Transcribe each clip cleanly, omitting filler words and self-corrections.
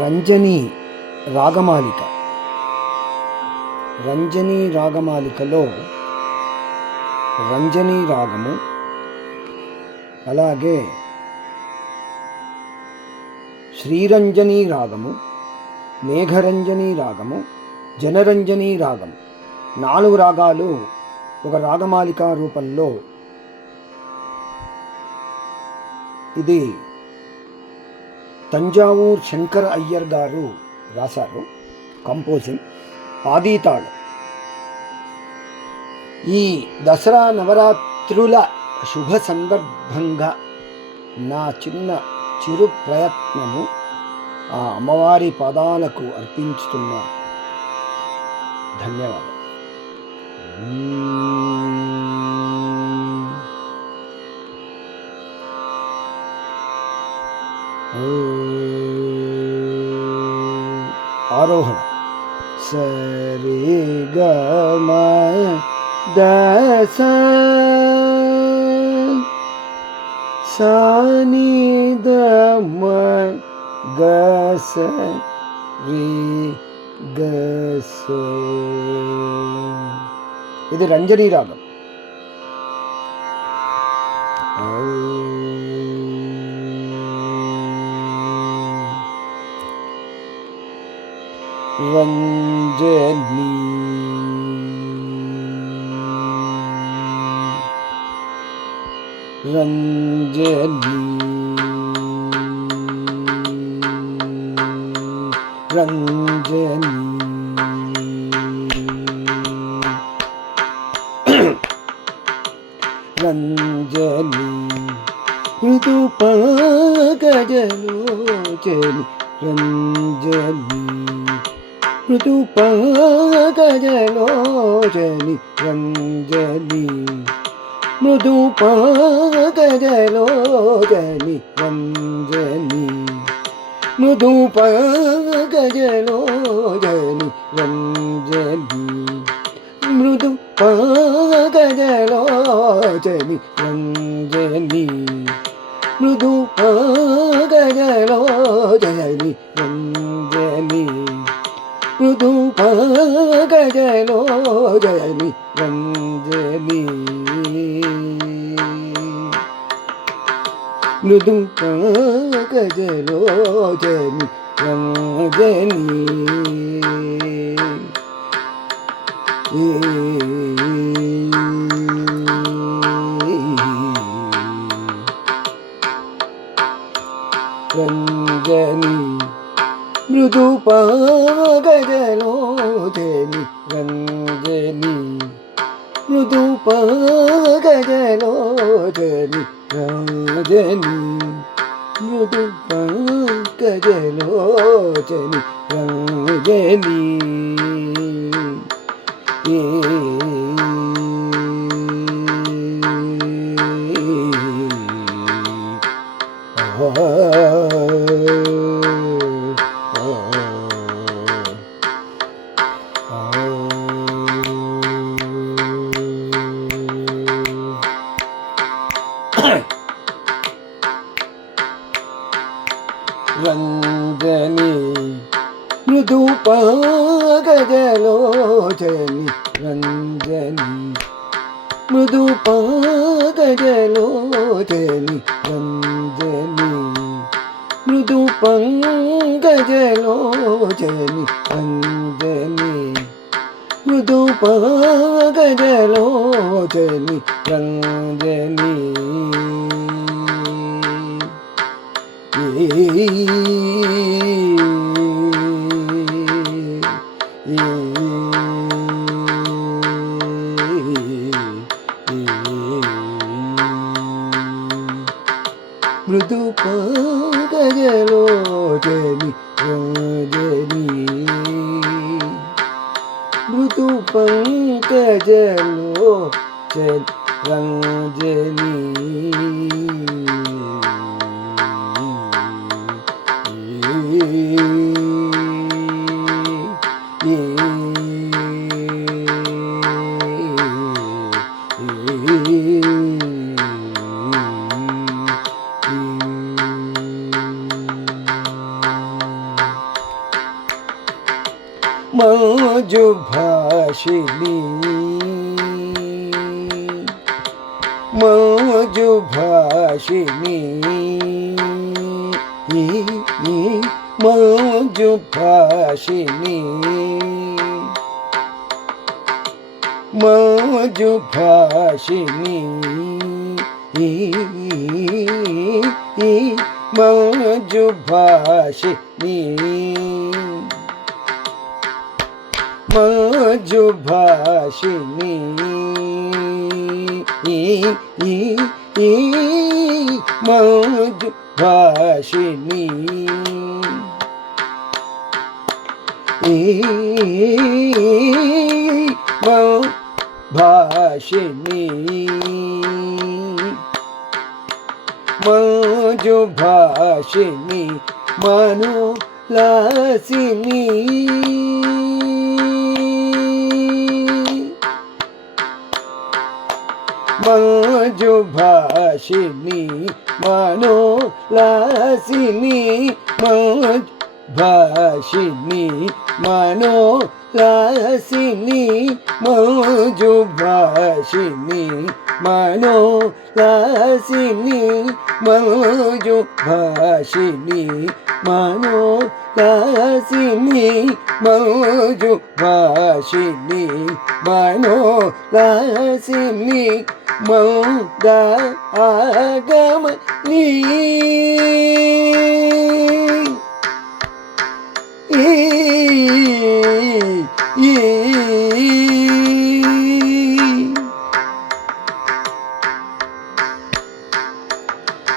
రంజని రాగమాలిక. రంజని రాగమాలికలో రంజని రాగము, అలాగే శ్రీరంజని రాగము, మేఘరంజని రాగము, జనరంజని రాగము, 4 రాగాలు ఒక రాగమాలిక రూపంలో. ఇది తంజావూర్ శంకర అయ్యర్ గారు రాశారు కంపోజింగ్. ఆదితాళం. ఈ దసరా నవరాత్రుల శుభ సందర్భంగా నా చిరు ప్రయత్నము ఆ అమ్మవారి పాదాలకు అర్పించుతున్నా. ధన్యవాదాలు. ఆరోహణ. సరి గమ దస సాని దమ గస రి గస. ఇది రంజని రాగం. రంజని రంజని రంజని రంజని ఋతు పంకజలోచని రంజని ఋతు పంకజలోచని రంజని మృదు పంకజలోచని రంజని మృదు పంకజలోచని రంజని మృదు పంకజలోచని రంజని మృదు పంకజలోచని రంజని మృదు పంకజలోచని రంజని మృదు పంకజలోచని రంజని. రంజని మృదు పంకజలోచని రంజని మృదు పంకజలోచని రంజని మృదు పంకజలోచని రంజని. రంజని మృదు పంకజలోచని రంజని మృదు పంకజలోచని రంజని మృదు పంకజలోచని రంజని మృదు పంకజలోచని రంజని. మృదు పంకజలోచని రంజని మృదు పంకజలోచని రంజని. భాషిణి మోజు భాషిణి మోజు భాషిణి మోజు భాషిణి మోజు భాషిని మోజు భాషిని మోజు భాషిని భాషిని మోజు భాషిని మనోల్లాసిని మోజు భాషిని మనోల్లాసిని మోజు భాషిని మనోల్లాసిని మోజు భాషిని మనోల్లాసిని మోజు భాషిని మనోల్లాసిని మోజు భాషిని మనోల్లాసిని మౌద ఆగమని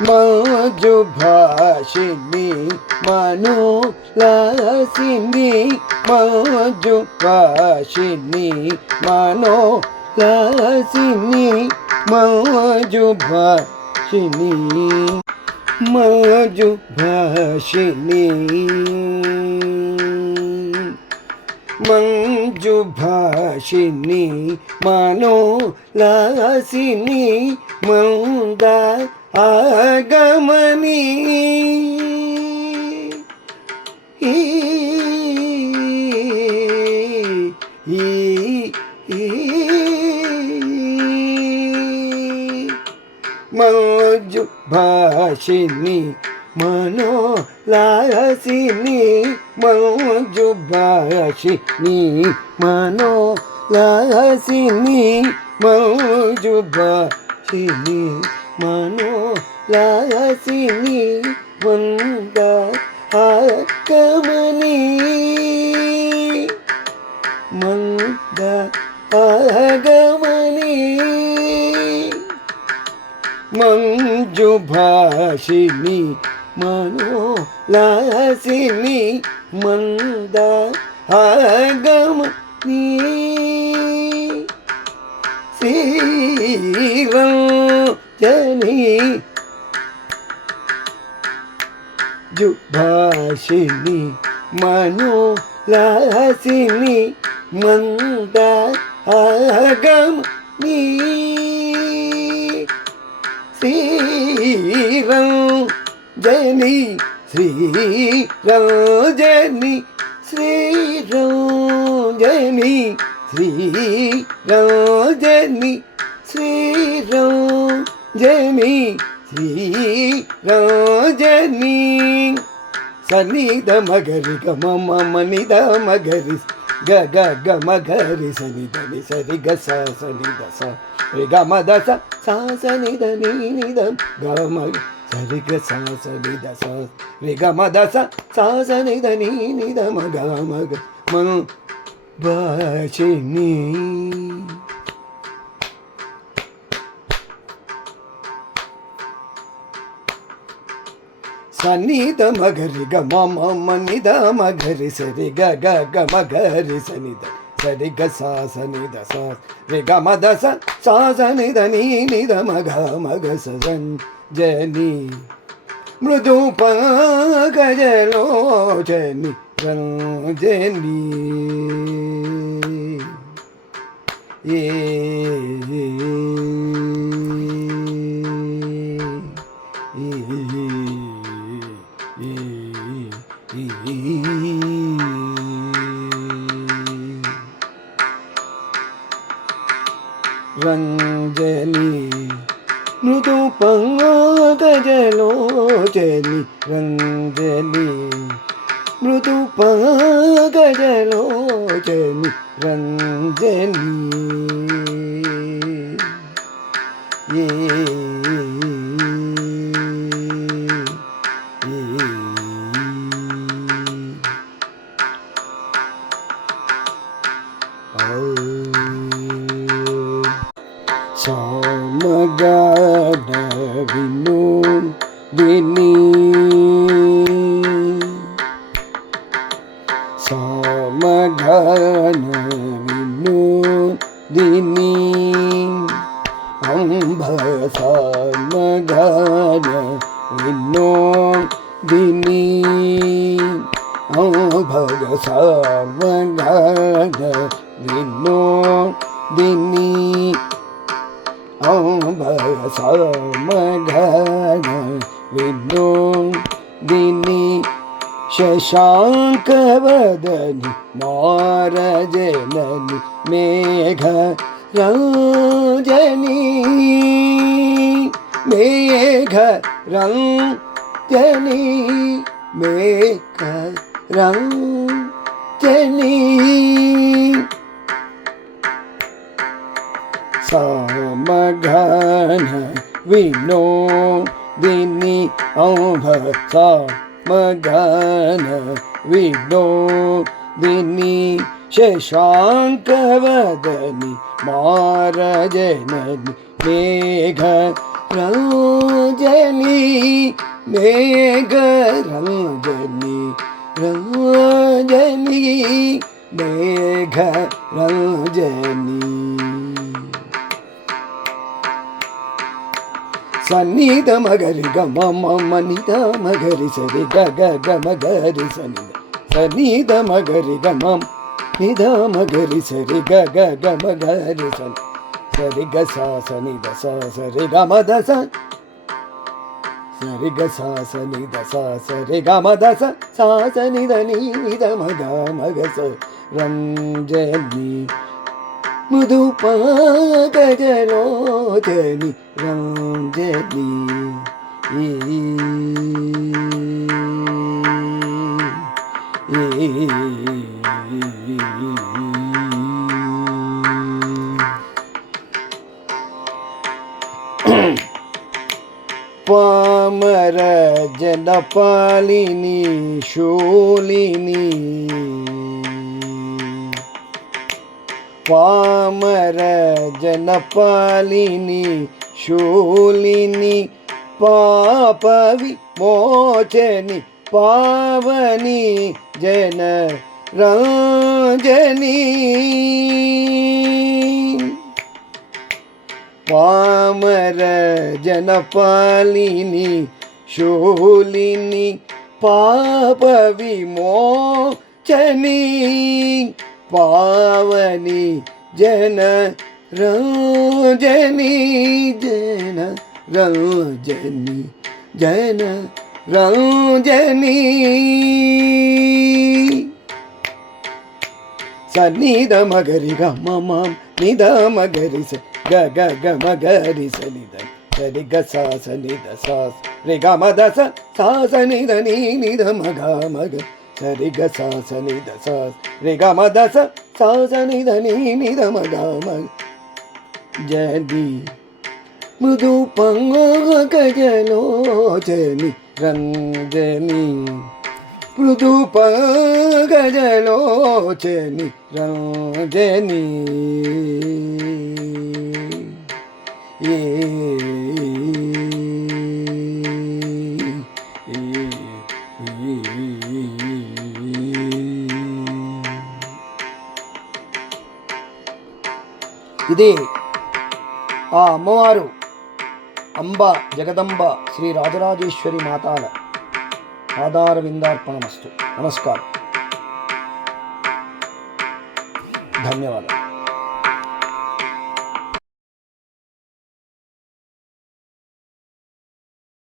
మోజు భాషిని మనోల్లాసిని మోజు భాషిని మనోల్లాసిని మోజు భాషిని మోజు భాషిని మంజు భాషిని మనోల్లాసిని మౌద ఆగమని మోజు భాషిని మనోల్లాసిని మోజు భాషిని మనోల్లాసిని మోజు భాషిని మనోల్లాసిని మంద ఆగమని మంద ఆగమని మంజు భాషిని మనోల్లాసిని మంద ఆగమని శ్రీరంజని భాషిని మనోల్లాసిని మంద ఆగమని శ్రీరంజని శ్రీరంజని శ్రీరంజని శ్రీరంజని శ్రీరంజని శ్రీరంజని సనిద మగరి గమ నిద మగరి గ గ గ మగరి సనిద ని సరి గ స సనిద స రి గ మ ద స స సనిద ని నిద గ మ సరి గ స సనిద స రి గ మ ద స స సనిద ని నిద మ గ మ గ మ భాషిని సనిద మగరి గ మ నిద మగరి సరి గ గ గ మగరి సనిద సరి గ స సనిద స రి గ మ ద స స సనిద ని నిద మ గ స జని మృదు పంకజలోచని రంజని ఏ మృదు పంకజలోచని రంజని మృదు పంకజలోచని రంజని సమగాన వినోదిని సమగాన వినోదిని అంబ సమగాన వినోదిని అంబ సమగాన వినోదిని అంబ సమగాన వినోదిని శశాంకవదని మారజనని మేఘ రంజని మేఘ రంజని మేఘ రంజని సమగాన వినోదిని అంబ సమగాన వినోదిని శశాంకవదని మారజనని మేఘ రంజని మేఘ రంజని రంజని మేఘ రంజని సన్నిధ మగరి గమ మమ నిద మగరి సరి గ గ గ మగరి సన్నిధ సన్నిధ మగరి గమ నిద మగరి సరి గ గ గ మగరి సని సరి గ సా సనిధ సా సరి గ మ ద స సరి గ సా సనిధ సా సరి గ మ ద స సా సనిధ ని నిద మగ మగ స రంజని మృదు పంకజలోచని రంజని పామర జనపాలిని శూలిని పామర జనపాలిని శూలిని పాప విమోచని పావని జన రంజని పామర జనపాలిని శూలిని పాప విమోచని పావని జన రంజని జన రంజని జన రంజని సన్నిధ మగరి గ మమ నిద మగరి స గ గ గ మగరి సనిధ సరి గ సా సనిధ సా రి గ మ ద స సా సనిధ ని నిధ మగ మగ సరి గ సా సనిధ సా రి గ మ ద స సా సనిధ ని నిధ మగ మగ జని మృదు పంకజలోచని రంజని మృదు పంకజలోచని రంజని ఇది ఆ అమ్మవారు అంబ జగదంబ శ్రీ రాజరాజేశ్వరి మాతాల పాదారవిందార్పణమస్తు. నమస్కారం, ధన్యవాదాలు.